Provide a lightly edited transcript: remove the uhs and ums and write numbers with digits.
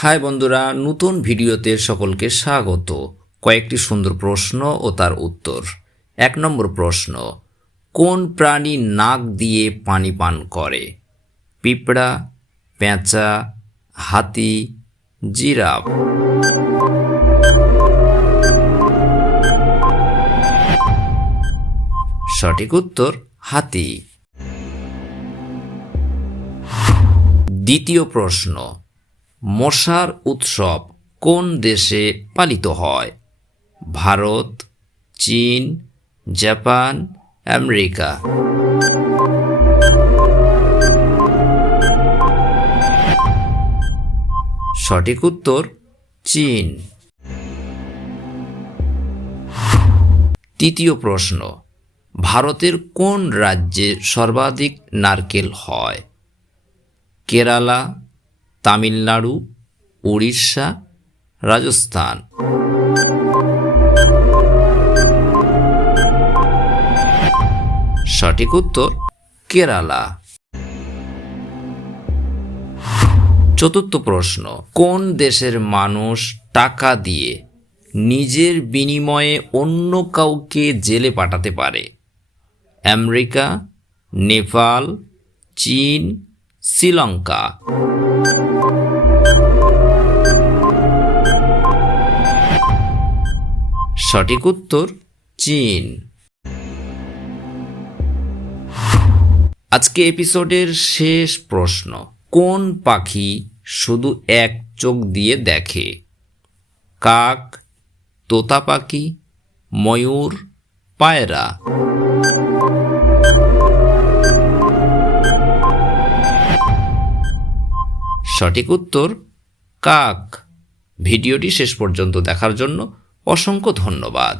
High বন্ধুরা, নতুন ভিডিওতে সকলকে স্বাগত। কয়েকটি সুন্দর প্রশ্ন ও তার উত্তর। 1 নম্বর প্রশ্ন, কোন প্রাণী নাক দিয়ে পানি পান করে? পিঁপড়া, পেঁচা, হাতি, জিরাফ? সঠিক উত্তর হাতি। দ্বিতীয় প্রশ্ন, মশার উৎসব কোন দেশে পালিত হয়? ভারত, চীন, জাপান, আমেরিকা? সঠিক উত্তর চীন। তৃতীয় প্রশ্ন, ভারতের কোন রাজ্যে সর্বাধিক নারকেল হয়? কেরালা, তামিলনাড়ু, উড়িষ্যা, রাজস্থান? সঠিক উত্তর কেরালা। চতুর্থ প্রশ্ন, কোন দেশের মানুষ টাকা দিয়ে নিজের বিনিময়ে অন্য কাউকে জেলে পাঠাতে পারে? আমেরিকা, নেপাল, চীন, শ্রীলঙ্কা? সঠিক উত্তর চীন। আজকে এপিসোডের শেষ প্রশ্ন, কোন পাখি শুধু এক চোখ দিয়ে দেখে? কাক, তোতা পাখি, ময়ূর, পায়রা? সঠিক উত্তর কাক। ভিডিওটি শেষ পর্যন্ত দেখার জন্য অসংখ্য ধন্যবাদ।